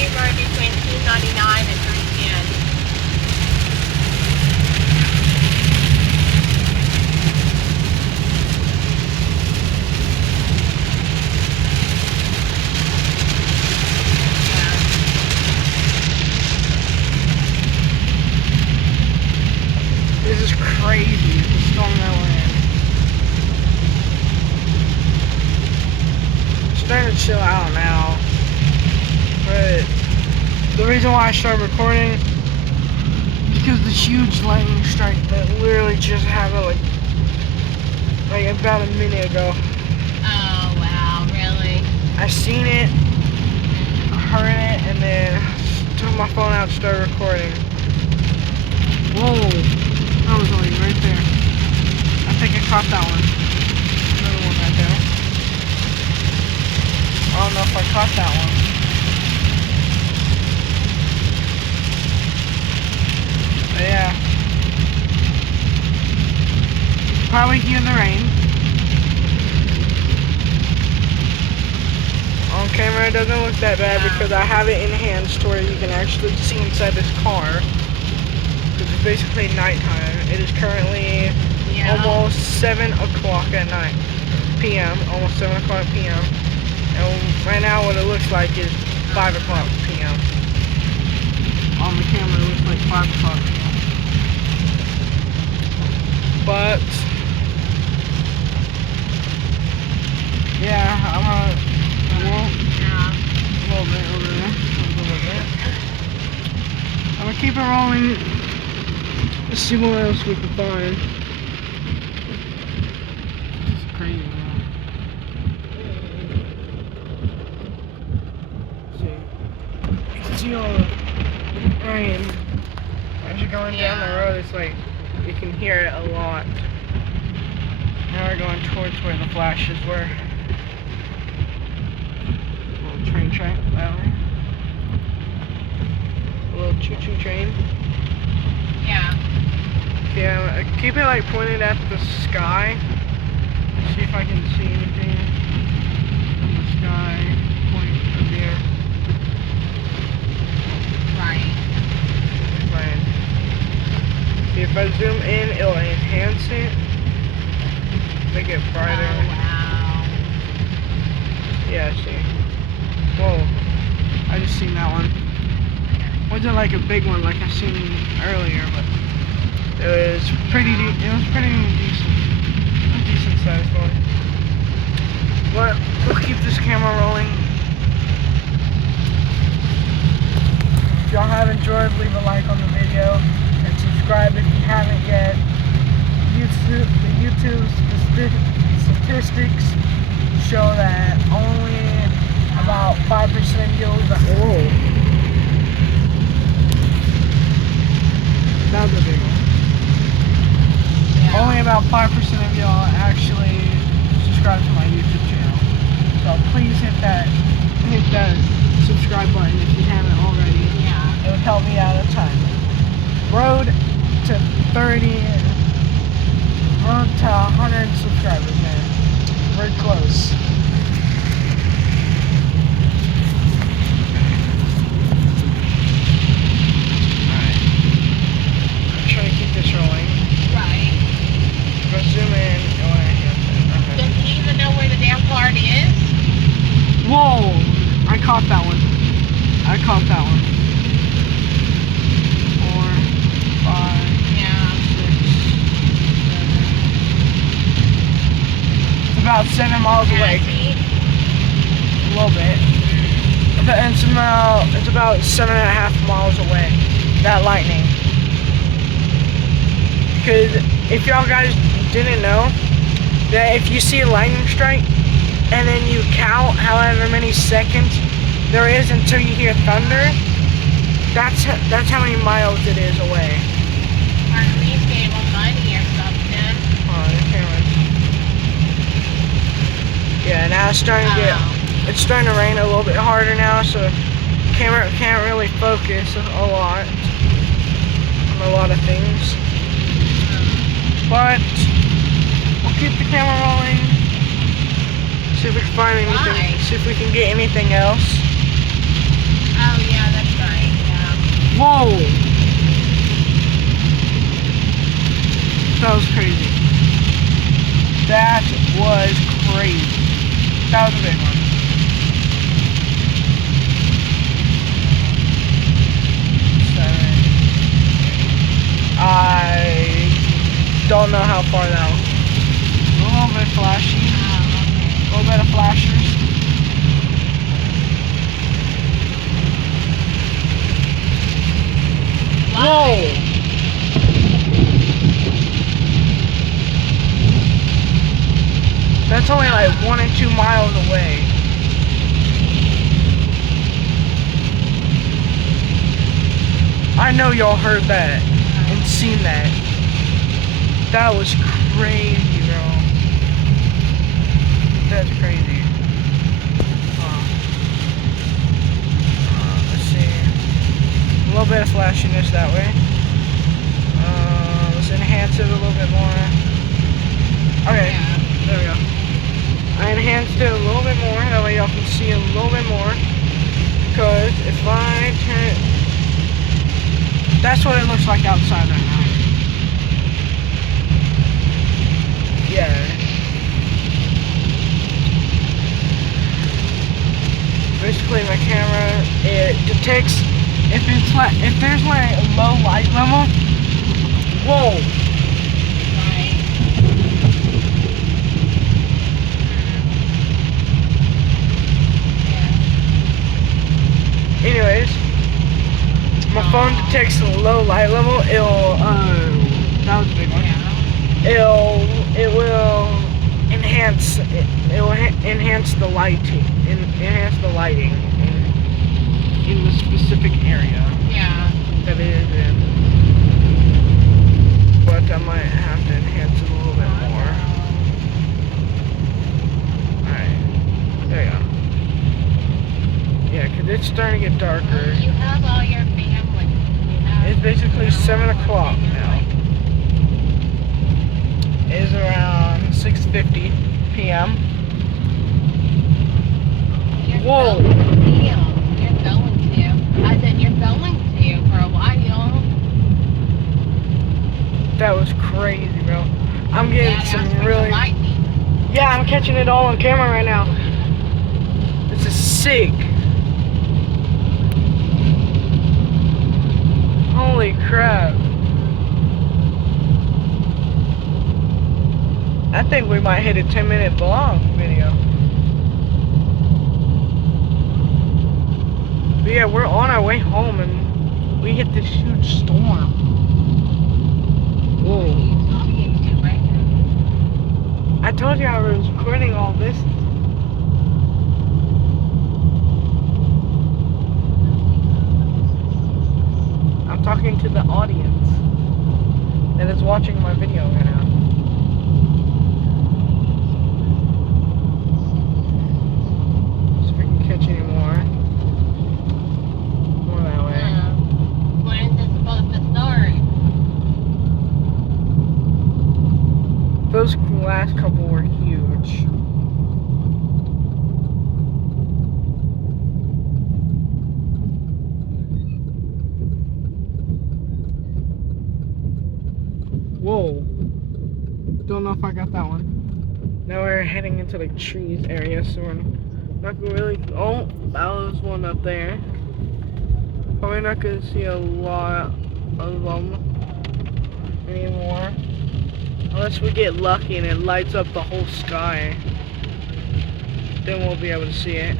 anywhere between $2.99 and $3.10. This is crazy, the storm that we're in. It's starting to chill out now. But the reason why I started recording is because this huge lightning strike that literally just happened like about a minute ago. Oh, wow, really? I seen it, heard it, and then took my phone out and started recording. Whoa. That was only right there. I think I caught that one. Another one right there. I don't know if I caught that one. But yeah. Probably hear the rain. On camera it doesn't look that bad because I have it enhanced to where you can actually see inside this car. It's basically nighttime. It is currently almost 7 o'clock at night, p.m. Almost 7 o'clock p.m. And right now what it looks like is 5 o'clock p.m. On the camera it looks like 5 o'clock p.m. But yeah, I'm a little bit over there. I'm gonna keep it rolling. Let's see what else we can find. It's crazy, man. See, you can see all the rain as you're going down the road. It's like you can hear it a lot. Now we're going towards where the flashes were. A little train track that way. A little choo-choo train. Yeah. Yeah, keep it like pointed at the sky. See if I can see anything from the sky. Point from there. Right. Right. See if I zoom in, it'll enhance it. Make it brighter. Oh, wow. Yeah, see. Whoa. I just seen that one. Wasn't like a big one like I seen earlier, but it was pretty decent. A decent sized one. But we'll keep this camera rolling. If y'all have enjoyed, leave a like on the video and subscribe if you haven't yet. The YouTube statistics show that only about 5% of you that was a big one. Yeah. Only about 5% of y'all actually subscribe to my YouTube channel. So please hit that subscribe button if you haven't already. Yeah. It would help me out a ton. Road to 100 subscribers, man. We're close. Rolling. Right. If I zoom in, Does he even know where the damn card is? Whoa! I caught that one. 4, 5, Yeah. 6, 7. It's about 7 miles away. A little bit. But it's about 7.5 miles away. That lightning. Because if y'all guys didn't know, that if you see a lightning strike and then you count however many seconds there is until you hear thunder, that's how many miles it is away. Or at least gave him money or something. Oh, the camera's... Yeah, now it's starting to it's starting to rain a little bit harder now, so the camera can't really focus a lot on a lot of things. But we'll keep the camera rolling. See if we can find anything. Why? See if we can get anything else. Oh, yeah. Whoa! That was crazy. That was crazy. That was a big one. I don't know how far that was. A little bit flashy. A little bit of flashers. Whoa! That's only like 1 or 2 miles away. I know y'all heard that and seen that. That was crazy, bro. That's crazy. Let's see. A little bit of flashiness that way. Let's enhance it a little bit more. Okay, there we go. I enhanced it a little bit more, that way y'all can see a little bit more. Because if I turn it, that's what it looks like outside right now. Yeah. Basically my camera, it detects if there's like a low light level. Whoa. Anyways, my phone detects a low light level. It'll that was a big one. It will enhance the lighting, enhance the lighting in the specific area. Yeah. That it is in. But I might have to enhance it a little bit more. Alright. There you go. Yeah, because it's starting to get darker. You have all your family. It's basically 7 o'clock now. It is around 6:50 p.m. Whoa! You're going to. I said you're going to for a while. That was crazy, bro. I'm getting some really... Lightning. Yeah, I'm catching it all on camera right now. This is sick. Holy crap. I think we might hit a 10-minute vlog video. But yeah, we're on our way home and we hit this huge storm. Whoa. I told you I was recording all this. I'm talking to the audience that is watching my video right now. See if we can catch any more. More that way. When is this supposed to start? Those last couple were huge. Whoa. Don't know if I got that one. Now we're heading into the trees area, so we're not really... Oh, that was one up there. Probably not going to see a lot of them anymore. Unless we get lucky and it lights up the whole sky. Then we'll be able to see it.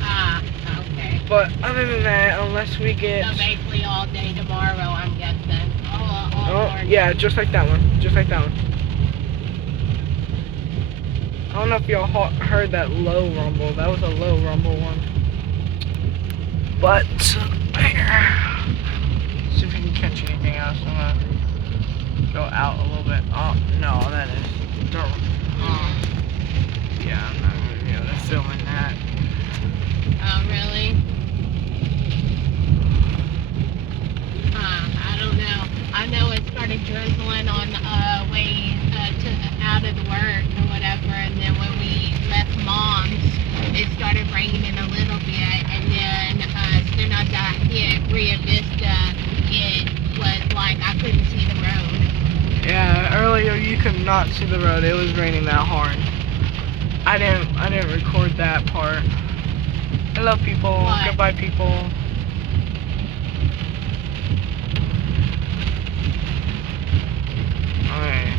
Ah, okay. But other than that, unless we get... So basically all day tomorrow, I'm guessing. Oh, yeah, just like that one. Just like that one. I don't know if y'all heard that low rumble. That was a low rumble one. But, there. See if we can catch anything else. I'm gonna go out a little bit. Oh, no, that is dark. Yeah, I'm not gonna be able to film in that. Oh, really? I don't know. I know it started drizzling on way out of the work or whatever, and then when we left Mom's, it started raining a little bit, and then soon I got hit Rio Vista, it was like I couldn't see the road. Yeah, earlier you could not see the road. It was raining that hard. I didn't record that part. Hello, people. What? Goodbye, people. Alright.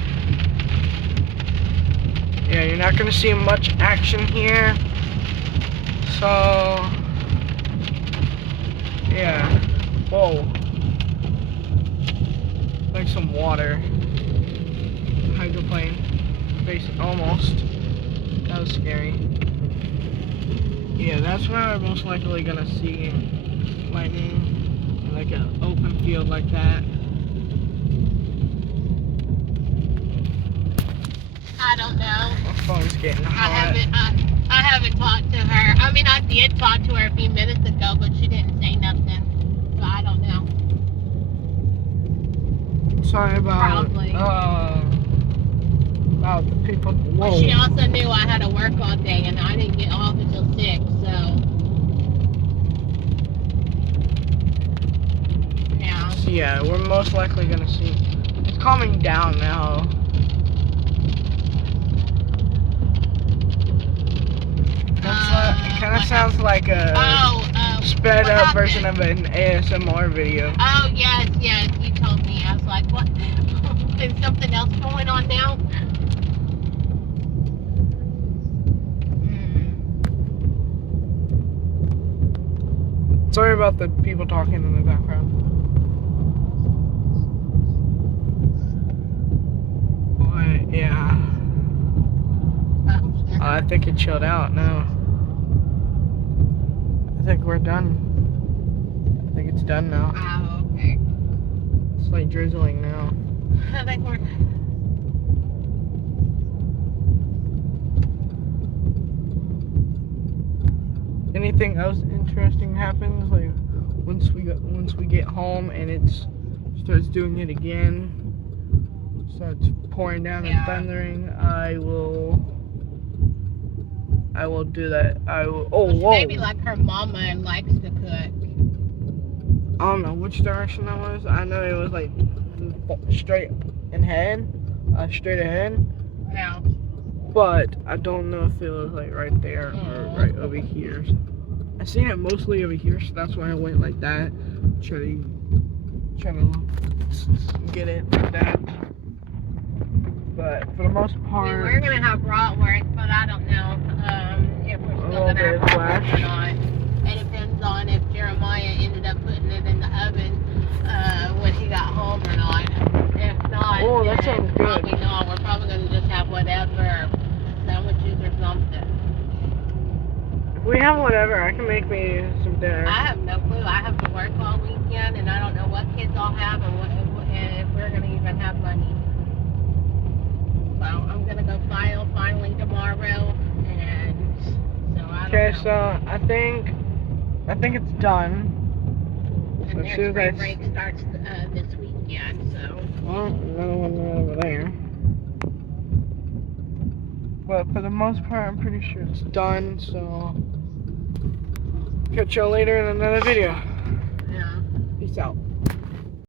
Yeah, you're not gonna see much action here. So, yeah. Whoa. Like some water. Hydroplane. Almost. That was scary. Yeah, that's where we're most likely gonna see lightning in like an open field like that. I don't know. My phone's getting hot. I haven't talked to her. I mean, I did talk to her a few minutes ago, but she didn't say nothing. So I don't know. Sorry about Probably. about the people. Whoa. Well, she also knew I had to work all day, and I didn't get off until 6. So yeah. So yeah, we're most likely gonna see. It's calming down now. It kind of sounds like a sped up version of an ASMR video. Oh, yes, you told me. I was like, what? Is something else going on now? Sorry about the people talking in the background. But, yeah. I think it chilled out now. I think we're done. I think it's done now. Oh, okay. It's like drizzling now. I think we're... Anything else interesting happens, like once we get home and it starts doing it again, starts pouring down and thundering, I will do that. Whoa. Maybe like her mama likes to cook. I don't know which direction that was. I know it was like straight ahead. Yeah. But I don't know if it was like right there or right over here. I seen it mostly over here, so that's why I went like that. Try to get it like that. But for the most part, We're gonna have bratwurst, but I don't know if we're still gonna have bratwurst or not. It depends on if Jeremiah ended up putting it in the oven when he got home or not. If not, that sounds good. Probably not. We're probably gonna just have whatever, sandwiches or something. If we have whatever, I can make me some dinner. I have no clue. I have to work all weekend, and I don't know what kids I'll have and if we're gonna even have money. So I'm gonna go file finally tomorrow, and so I don't know. Okay, so I think it's done. And So their spring break starts this weekend, so. Well, another one right over there. But for the most part, I'm pretty sure it's done, so catch y'all later in another video. Yeah. Peace out.